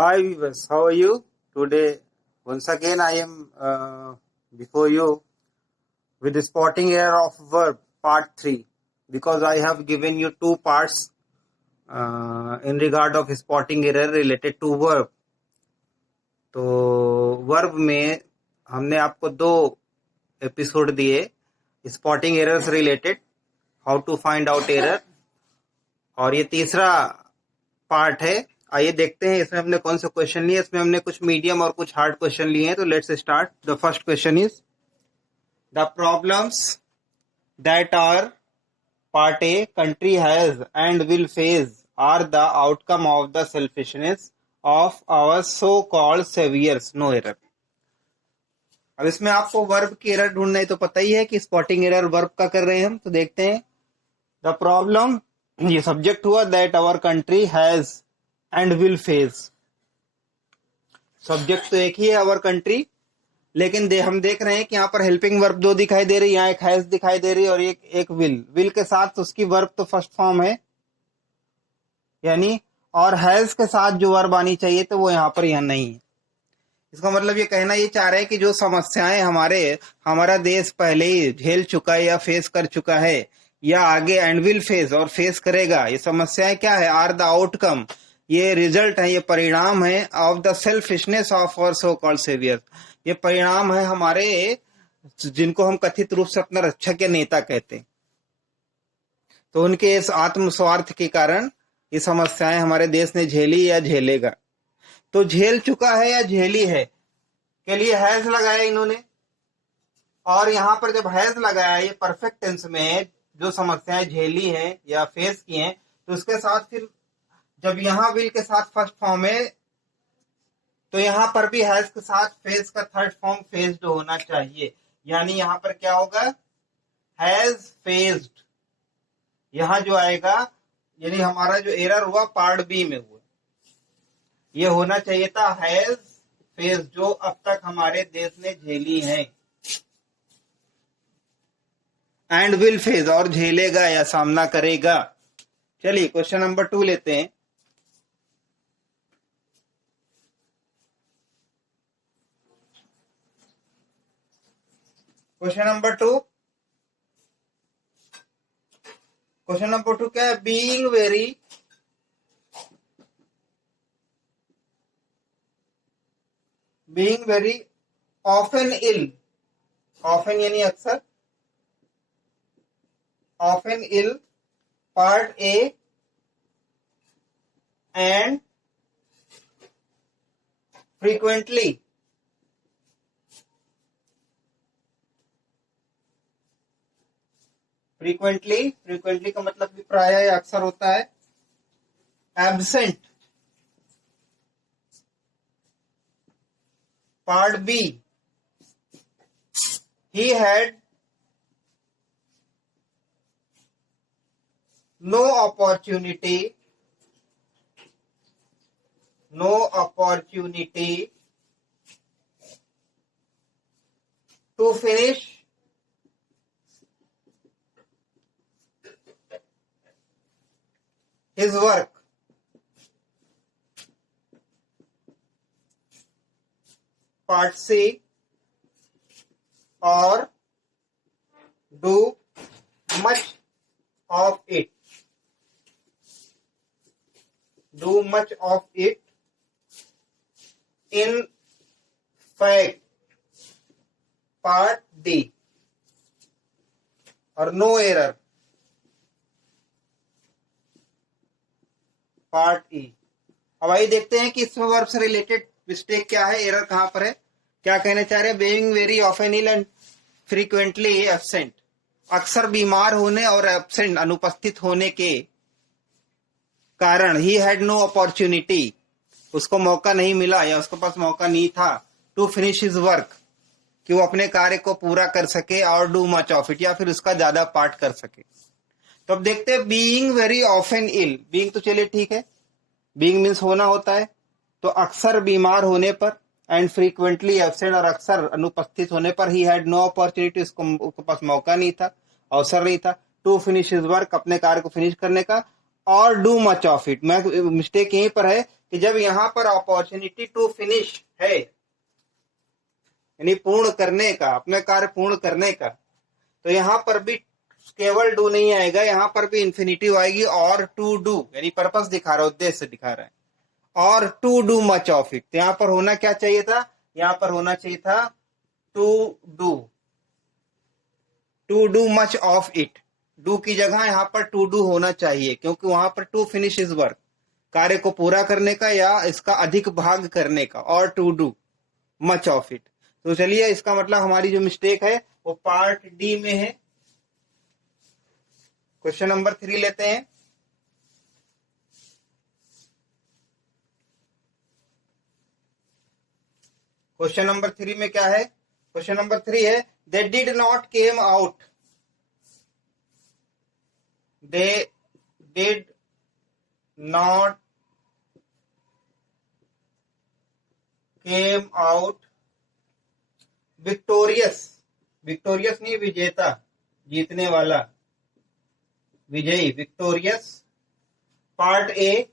Hi viewers, how are you? Today, once again, I am before you with the spotting error of verb part 3 because I have given you two parts in regard of spotting error related to verb. तो verb में हमने आपको दो episode दिए spotting errors related, how to find out error, और ये तीसरा part है। आइए देखते हैं इसमें हमने कौन से क्वेश्चन लिए। इसमें हमने कुछ मीडियम और कुछ हार्ड क्वेश्चन लिए हैं, तो let's start. The first question is the problems that are part A country has and will face are the outcome of the selfishness of our so called saviours, no error. अब इसमें आपको verb की error ढूंढना है, तो पता ही है कि स्पॉटिंग एरर वर्ब का कर रहे हैं हम। तो देखते हैं। द प्रॉब्लम, ये सब्जेक्ट हुआ, that our country has and will face. Subject तो एक ही है, आवर कंट्री, लेकिन हम देख रहे हैं कि यहाँ पर हेल्पिंग वर्ब दो दिखाई दे रही है। यहाँ एक हैज दिखाई दे रही है और एक विल के साथ उसकी वर्ब तो फर्स्ट फॉर्म है यानी, और हैज के साथ जो वर्ब आनी चाहिए तो वो यहाँ पर यहाँ नहीं है। इसका मतलब ये कहना ये चाह रहे हैं कि जो समस्याएं हमारा देश पहले ही झेल चुका है या फेस कर चुका है या आगे एंड विल फेस और फेस करेगा, ये समस्याएं क्या है, आर द आउटकम, ये रिजल्ट है, ये परिणाम है of the selfishness of our so called saviour. ये परिणाम है हमारे, जिनको हम कथित रूप से अपना रक्षक या नेता कहते हैं, तो उनके इस आत्मस्वार्थ के कारण ये समस्याएं हमारे देश ने झेली या झेलेगा। तो झेल चुका है या झेली है के लिए हैज लगाया इन्होंने, और यहां पर जब हैज लगाया ये परफेक्ट टेंस में, जो समस्याएं झेली है या फेस की हैं, तो उसके साथ फिर जब यहां विल के साथ फर्स्ट फॉर्म है तो यहां पर भी हैज के साथ फेस का थर्ड फॉर्म फेस्ड होना चाहिए। यानी यहां पर क्या होगा, हैज फेस्ड, यहां जो आएगा, यानी हमारा जो एरर हुआ पार्ट बी में हुआ, ये होना चाहिए था हैज फेस, जो अब तक हमारे देश ने झेली है, एंड विल फेस, और झेलेगा या सामना करेगा। चलिए क्वेश्चन नंबर 2 लेते हैं। क्वेश्चन नंबर 2 क्या है, being very often ill, often यानी अक्सर, often ill part A and frequently का मतलब भी प्राय अक्सर होता है। Absent part B, he had no opportunity to finish his work, part C, or do much of it, in fact, part D, और no error, पार्ट ई। अब आइए देखते हैं कि इसमें वर्ब से रिलेटेड मिस्टेक क्या है, एरर कहां पर है। क्या कहना चाह रहे हैं, being very often ill and frequently absent, अक्सर बीमार होने और एब्सेंट अनुपस्थित होने के कारण, ही हैड नो अपॉर्चुनिटी, उसको मौका नहीं मिला या उसके पास मौका नहीं था, टू फिनिश हिज वर्क, कि वो अपने कार्य को पूरा कर सके, और डू मच ऑफ इट, या फिर उसका ज्यादा पार्ट कर सके। तो अब देखते हैं, बीइंग वेरी ऑफन इल, बीइंग तो चलिए ठीक है, बीइंग मीन्स होना होता है, तो अक्सर बीमार होने पर, एंड फ्रीक्वेंटली एब्सेंट, और अक्सर अनुपस्थित होने पर, ही हैड नो अपॉर्चुनिटी, उसके पास मौका नहीं था, अवसर नहीं था, टू फिनिश हिज वर्क, अपने कार्य को फिनिश करने का, और डू मच ऑफ इट। मैं मिस्टेक यहीं पर है कि जब यहां पर अपॉर्चुनिटी टू फिनिश है, यानी पूर्ण करने का, अपने कार्य पूर्ण करने का, तो यहां पर भी केवल डू नहीं आएगा, यहां पर भी इंफिनिटिव आएगी, और टू डू, यानी पर्पस दिखा रहा है, उद्देश्य दिखा रहा है, और to do much of it. यहां पर होना क्या चाहिए था, यहां पर होना चाहिए था to do, to do much of it. Do की जगह यहां पर टू डू होना चाहिए, क्योंकि वहां पर टू फिनिश इज वर्क, कार्य को पूरा करने का या इसका अधिक भाग करने का, और to do much of it. तो चलिए, इसका मतलब हमारी जो मिस्टेक है वो पार्ट डी में है। क्वेश्चन नंबर 3 लेते हैं। क्वेश्चन नंबर 3 में क्या है? क्वेश्चन नंबर 3 है, they did not came out, they did not came out victorious, victorious नहीं, विजेता, जीतने वाला, विजयी, विक्टोरियस, पार्ट ए,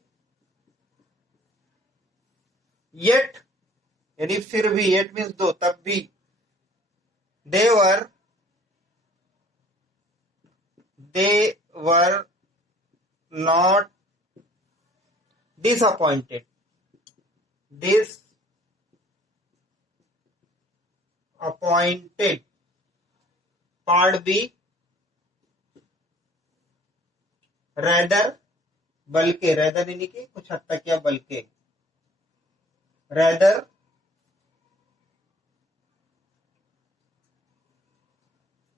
येट, यानी फिर भी, येट मीन्स दो, तब भी, they were not disappointed, disappointed, part B, rather, बल्कि, rather यानी कि कुछ हद तक, या बल्कि, rather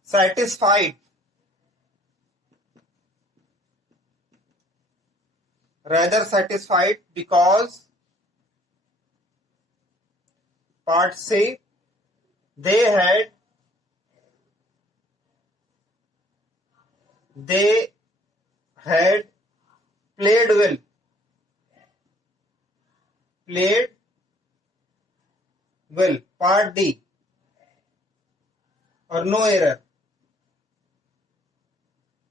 satisfied, rather satisfied because, part C, they had played well, played well, part D, और no error,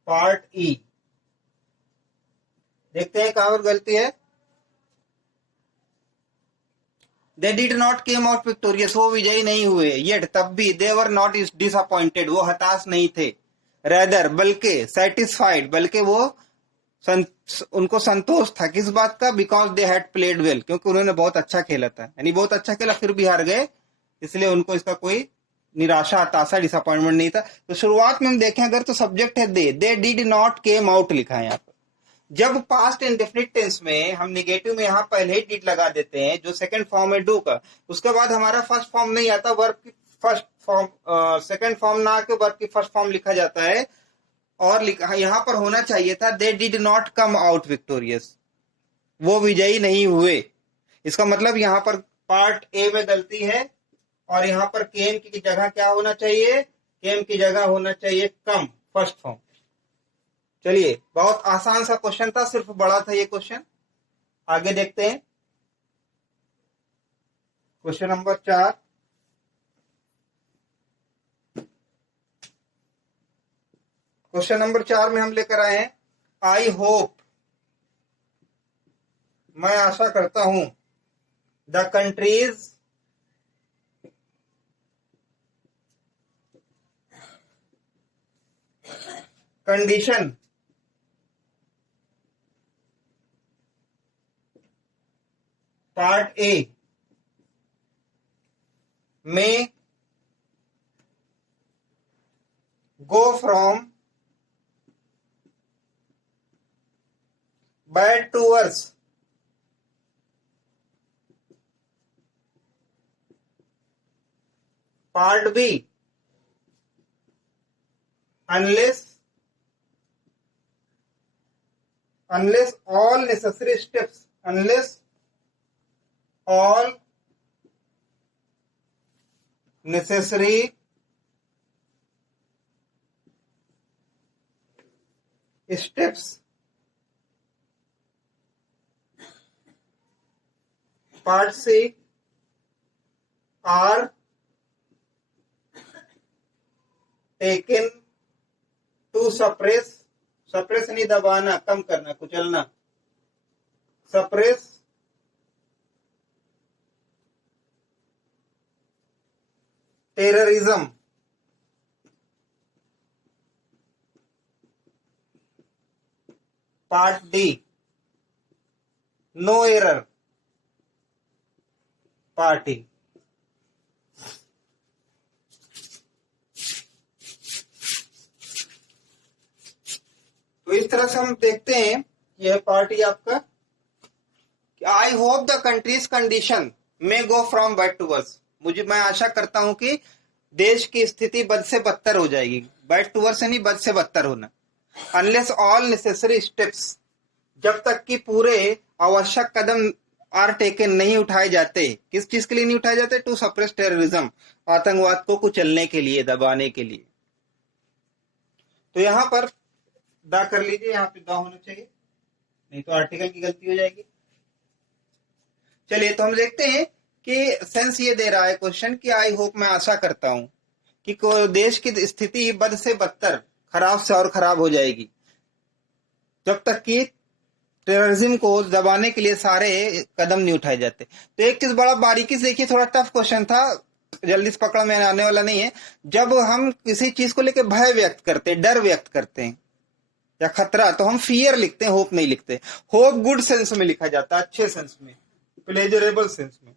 पार्ट ई। देखते हैं कहां पर गलती है। They did not came out victorious, वो विजयी नहीं हुए, येट तब भी, दे वर नॉट डिसअपॉइंटेड, वो हताश नहीं थे, रेदर बल्कि, सेटिस्फाइड बल्कि वो उनको संतोष था, किस बात का, because they had played well, क्योंकि उन्होंने बहुत अच्छा खेला था, यानी बहुत अच्छा खेला फिर भी हार गए, इसलिए उनको इसका कोई निराशा, हताशा, डिसअपॉइंटमेंट नहीं था। तो शुरुआत में हम देखें अगर, तो सब्जेक्ट है they did not came out लिखा है यहाँ पर। जब पास्ट इंडेफिनिट टेंस में हम निगेटिव में यहां पहले ही डिड लगा देते हैं, जो सेकंड फॉर्म है डू का, उसके बाद हमारा फर्स्ट फॉर्म नहीं आता, वर्ब की फर्स्ट फॉर्म, सेकंड फॉर्म ना आके वर्ब की फर्स्ट फॉर्म लिखा जाता है, और यहां पर होना चाहिए था they did not come out victorious, वो विजयी नहीं हुए। इसका मतलब यहां पर पार्ट ए में गलती है, और यहां पर केम की जगह क्या होना चाहिए, केम की जगह होना चाहिए कम, फर्स्ट फॉर्म। चलिए, बहुत आसान सा क्वेश्चन था, सिर्फ बड़ा था ये क्वेश्चन। आगे देखते हैं क्वेश्चन नंबर 4। क्वेश्चन नंबर 4 में हम लेकर आए हैं, आई होप, मैं आशा करता हूं, the country's condition part A में go from bad to worse, part B, unless all necessary steps, unless all necessary steps part C are taken to suppress, नहीं दबाना, कम करना, कुचलना, suppress terrorism, part D no error, part E. तो इस तरह से हम देखते हैं यह पार्ट ई आपका, I hope the country's condition may go from bad to worse. मैं आशा करता हूं कि देश की स्थिति बद से बदतर हो जाएगी, बैड टू वर्स नहीं, बद से बदतर होना। अनलेस ऑल नेसेसरी स्टेप्स, जब तक कि पूरे आवश्यक कदम आर टेकन नहीं उठाए जाते। किस चीज के लिए नहीं उठाए जाते? टू सप्रेस टेररिज्म, आतंकवाद को कुचलने के लिए, दबाने के लिए। तो यहां पर दा कर लीजिए, यहां पे दा होना चाहिए, नहीं तो आर्टिकल की गलती हो जाएगी। चलिए, तो हम देखते हैं कि सेंस ये दे रहा है क्वेश्चन कि आई होप, मैं आशा करता हूं कि देश की स्थिति बद से बदतर, खराब से और खराब हो जाएगी, जब तक कि टेररिज्म को दबाने के लिए सारे कदम नहीं उठाए जाते। तो एक चीज बड़ा बारीकी से देखिए, थोड़ा टफ क्वेश्चन था, जल्दी से पकड़ में आने वाला नहीं है। जब हम किसी चीज को लेकर भय व्यक्त करते हैं, डर व्यक्त करते हैं या खतरा, तो हम फियर लिखते हैं, होप नहीं लिखते। होप गुड सेंस में लिखा जाता है, अच्छे सेंस में, प्लेजरेबल सेंस में।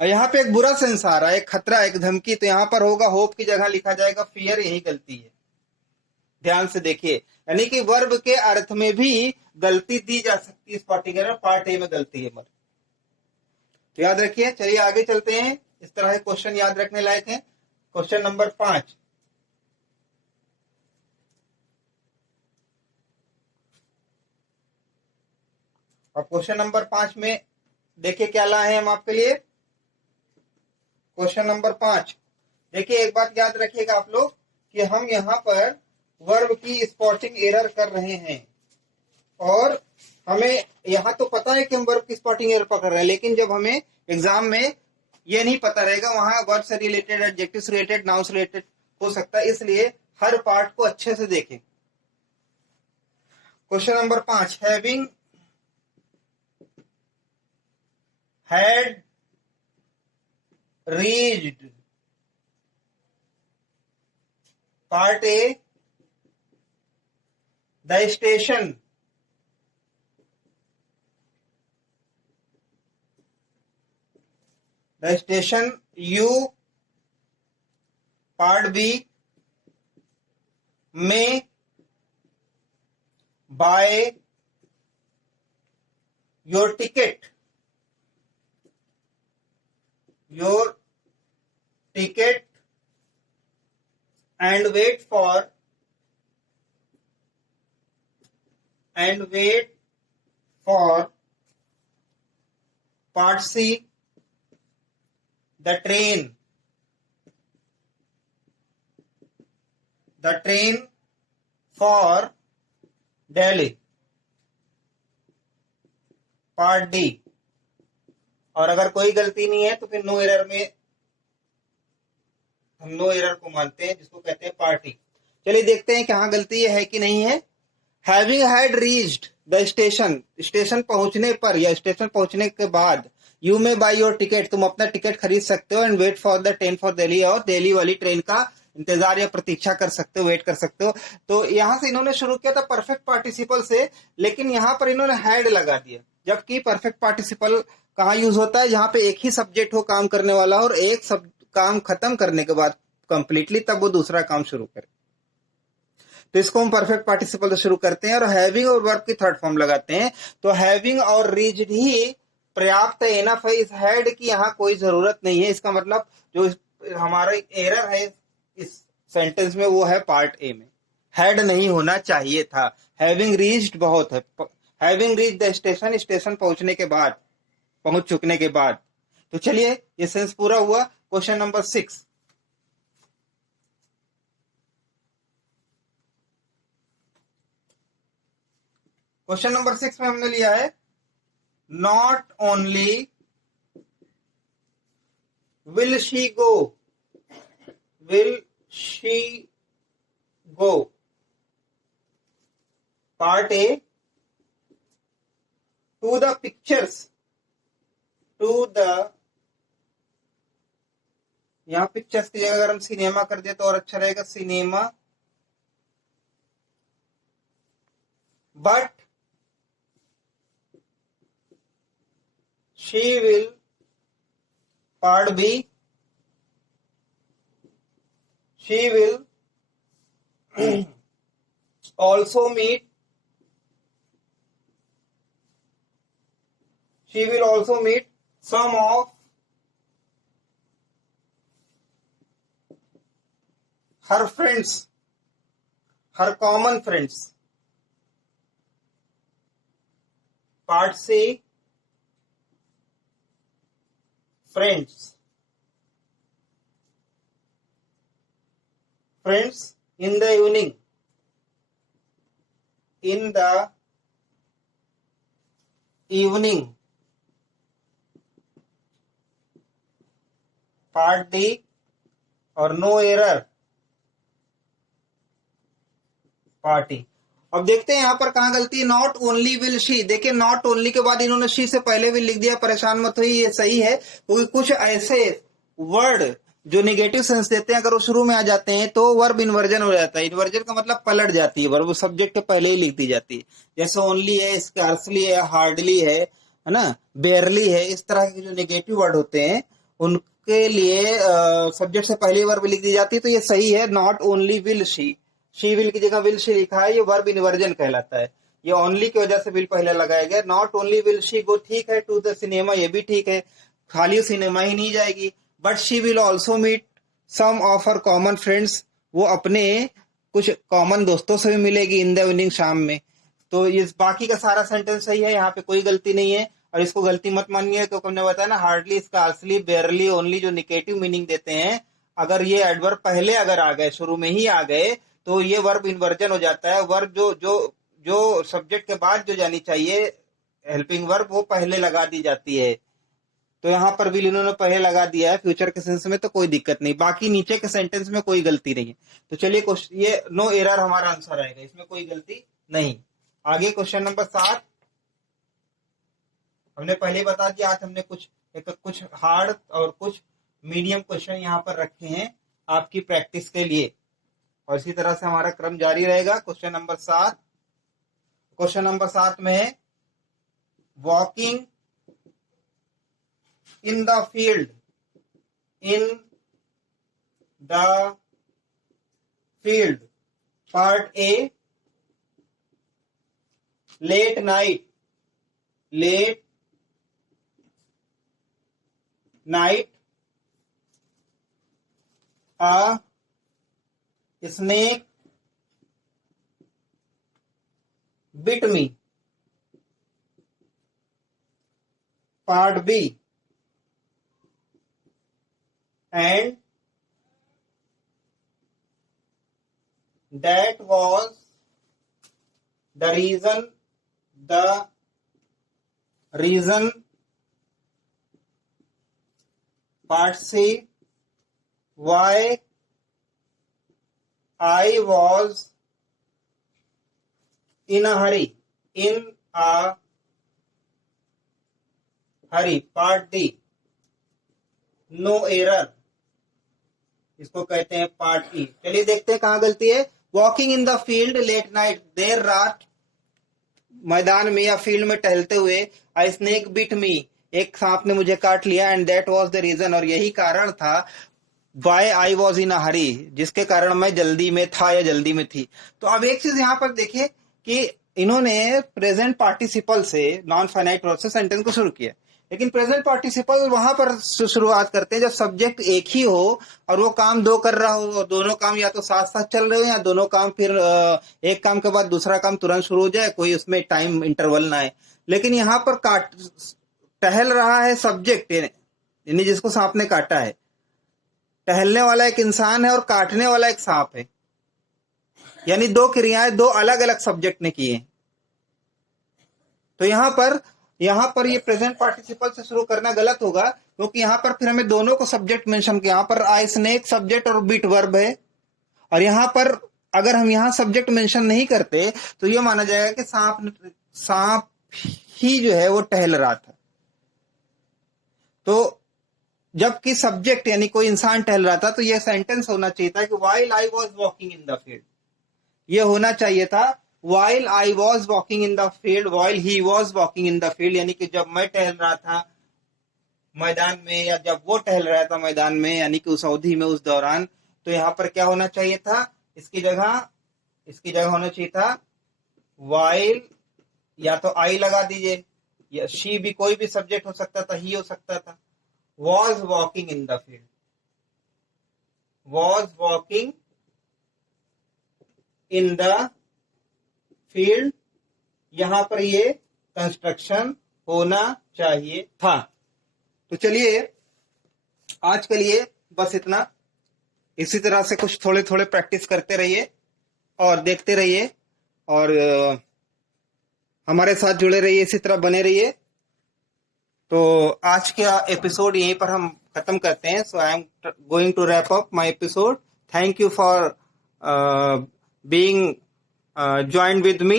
और यहाँ पे एक बुरा सेंस आ रहा है, एक खतरा, एक धमकी, तो यहाँ पर होगा होप की जगह लिखा जाएगा फियर। यही गलती है, ध्यान से देखिए। यानी कि वर्ब के अर्थ में भी गलती दी जा सकती है, इस पर्टिकुलर पार्ट ए में गलती है मत, तो याद रखिए। चलिए आगे चलते हैं, इस तरह के क्वेश्चन याद रखने लायक हैं। क्वेश्चन नंबर 5, और क्वेश्चन नंबर 5 में देखिए क्या लाए हैं हम आपके लिए। क्वेश्चन नंबर 5 देखिए, एक बात याद रखिएगा आप लोग कि हम यहाँ पर वर्ब की स्पॉटिंग एरर कर रहे हैं, और हमें यहाँ तो पता है कि हम वर्ब की स्पॉटिंग एरर पकड़ रहे हैं, लेकिन जब हमें एग्जाम में ये नहीं पता रहेगा, वहां वर्ब से रिलेटेड, एडजेक्टिव से रिलेटेड, नाउन से रिलेटेड हो सकता है, इसलिए हर पार्ट को अच्छे से देखें। Question number 5, having had reached, part A, the station, the station you, part B, में buy your ticket, and wait for part C, the train for Delhi, part D. और अगर कोई गलती नहीं है तो फिर नो एरर में हम नो एरर को मानते हैं, जिसको कहते हैं पार्ट ई। चलिए देखते हैं कहाँ गलती है कि नहीं है। Having had reached the station, station पहुंचने पर या स्टेशन पहुंचने के बाद, you may buy your ticket, तुम अपना टिकट खरीद सकते हो, and wait for the train for Delhi, और दिल्ली वाली ट्रेन का इंतजार या प्रतीक्षा कर सकते हो, वेट कर सकते हो। तो यहां से इन्होंने शुरू किया था परफेक्ट पार्टिसिपल से, लेकिन यहां पर इन्होंने हैड लगा दिया, जबकि परफेक्ट पार्टिसिपल कहाँ यूज होता है? जहां पे एक ही सब्जेक्ट हो काम करने वाला, और एक सब काम खत्म करने के बाद कंप्लीटली तब वो दूसरा काम शुरू करे। तो इसको हम परफेक्ट पार्टिसिपल से शुरू करते हैं और हैविंग और वर्ब की थर्ड फॉर्म लगाते हैं। तो हैविंग और रीच्ड ही पर्याप्त है, एनफ है। इस हैड की यहाँ कोई जरूरत नहीं है। इसका मतलब जो हमारा एरर है इस सेंटेंस में, वो है पार्ट ए में, हैड नहीं होना चाहिए था। हैविंग रीच्ड बहुत है, having reached the station, station पहुंचने के बाद, पहुंच चुकने के बाद। तो चलिए ये सेंस पूरा हुआ। क्वेश्चन नंबर 6, क्वेश्चन नंबर 6 में हमने लिया है, not only will she go, part A, to the pictures यहाँ पिक्चर्स की जगह अगर हम सिनेमा कर दे तो और अच्छा रहेगा, cinema. But she will, part B, she will also meet, she will also meet some of her friends, her common friends. Part C, friends. Friends in the evening. In the evening. Part D, और no error, party. अब देखते हैं यहाँ पर कहाँ गलती है। Not only will she, देखिए नॉट ओनली के बाद इन्होंने शी से पहले भी लिख दिया, परेशान मत होइए, ये सही है, क्योंकि कुछ ऐसे वर्ड जो नेगेटिव सेंस देते हैं अगर वो शुरू में आ जाते हैं तो वर्ब इन्वर्जन हो जाता है। इन्वर्जन का मतलब पलट जाती है वर्ब, सब्जेक्ट के पहले ही लिख दी जाती है। जैसे ओनली है, स्कार्सली है, हार्डली है ना, बेयरली है, इस तरह के जो नेगेटिव वर्ड होते हैं उनके लिए सब्जेक्ट से पहले वर्ब लिख दी जाती है। तो ये सही है, not only will she will की जगह विल शी लिखा है, ये वर्ब इन्वर्जन कहलाता है। ये ओनली की वजह से विल पहले लगाया गया। नॉट ओनली विल शी गो, ठीक है, टू द सिनेमा, ये भी ठीक है, खाली सिनेमा ही नहीं जाएगी। But she will also meet some of her common friends, वो अपने कुछ कॉमन दोस्तों से भी मिलेगी इन द इवनिंग, शाम में। तो इस बाकी का सारा सेंटेंस सही है, यहाँ पे कोई गलती नहीं है। और इसको गलती मत मानिए, क्योंकि हमने बताया ना, हार्डली, स्कार्सली, बेयरली, ओनली जो निगेटिव मीनिंग देते हैं, अगर ये एडवर्ब पहले अगर आ गए, शुरू में ही आ गए, तो ये वर्ब इन्वर्जन हो जाता है। वर्ब जो जो जो सब्जेक्ट के बाद जो जानी चाहिए हेल्पिंग वर्ब, वो पहले लगा दी जाती है। तो यहाँ पर भी इन्होंने पहले लगा दिया है फ्यूचर के सेंस में, तो कोई दिक्कत नहीं, बाकी नीचे के सेंटेंस में कोई गलती नहीं है। तो चलिए क्वेश्चन, ये नो एरर हमारा आंसर आएगा, इसमें कोई गलती नहीं। आगे क्वेश्चन नंबर 7, हमने पहले बता दिया, आज हमने कुछ हार्ड और कुछ मीडियम क्वेश्चन यहाँ पर रखे हैं आपकी प्रैक्टिस के लिए, और इसी तरह से हमारा क्रम जारी रहेगा। क्वेश्चन नंबर 7, क्वेश्चन नंबर 7 में है walking in the field, in the field, part A, late night, late night, a snake bit me, part B, and that was the reason, part C, why I was in a hurry, part D, no error, इसको कहते हैं part ई। चलिए देखते हैं कहां गलती है। Walking in the field late night, देर रात मैदान में या फील्ड में टहलते हुए, आई स्नेक बिट मी, एक सांप ने मुझे काट लिया, and that was the reason, और यही कारण था, वाई आई वॉज इन अ हरी, जिसके कारण मैं जल्दी में था या जल्दी में थी। तो अब एक चीज यहाँ पर देखिए कि इन्होंने प्रेजेंट पार्टिसिपल से नॉन फाइनाइट वर्ब से सेंटेंस को शुरू किया, लेकिन प्रेजेंट पार्टिसिपल वहां पर शुरुआत करते हैं जब सब्जेक्ट एक ही हो और वो काम दो कर रहा हो, और दोनों काम या तो साथ साथ चल रहे हो, या दोनों काम फिर एक काम के बाद दूसरा काम तुरंत शुरू हो जाए, कोई उसमें टाइम इंटरवल ना आए। लेकिन यहाँ पर टहल रहा है सब्जेक्ट, यानी जिसको सांप ने काटा है, टहलने वाला एक इंसान है और काटने वाला एक सांप है, यानी दो क्रियाएं दो अलग अलग सब्जेक्ट ने की हैं। तो यहां पर ये प्रेजेंट पार्टिसिपल से शुरू करना गलत होगा, क्योंकि यहां पर फिर हमें दोनों को सब्जेक्ट मेंशन किया। यहां पर आई स्नेक सब्जेक्ट और बिट वर्ब है, और यहां पर अगर हम यहां सब्जेक्ट मेंशन नहीं करते तो ये माना जाएगा कि सांप ही जो है वो टहल रहा था। तो जबकि सब्जेक्ट यानी कोई इंसान टहल रहा था, तो यह सेंटेंस होना चाहिए था कि while I was walking in the field। ये होना चाहिए था while I was walking in the field, while he was walking in the field, यानी कि जब मैं टहल रहा था मैदान में, या जब वो टहल रहा था मैदान में, यानी कि उस अवधि में, उस दौरान। तो यहाँ पर क्या होना चाहिए था? इसकी जगह होना चाहिए था while, या तो I लगा दीजिए, या she भी, कोई भी सब्जेक्ट हो सकता था, he हो सकता था। was walking in the field, was walking in the field, यहां पर ये कंस्ट्रक्शन होना चाहिए था। तो चलिए आज के लिए बस इतना। इसी तरह से कुछ थोड़े थोड़े प्रैक्टिस करते रहिए और देखते रहिए, और हमारे साथ जुड़े रहिए, इसी तरह बने रहिए। तो आज का एपिसोड यहीं पर हम खत्म करते हैं। So I am going to wrap up my episode. Thank you for being joined with me.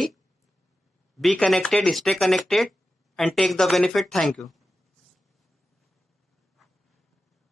Be connected, stay connected, and take the benefit. Thank you.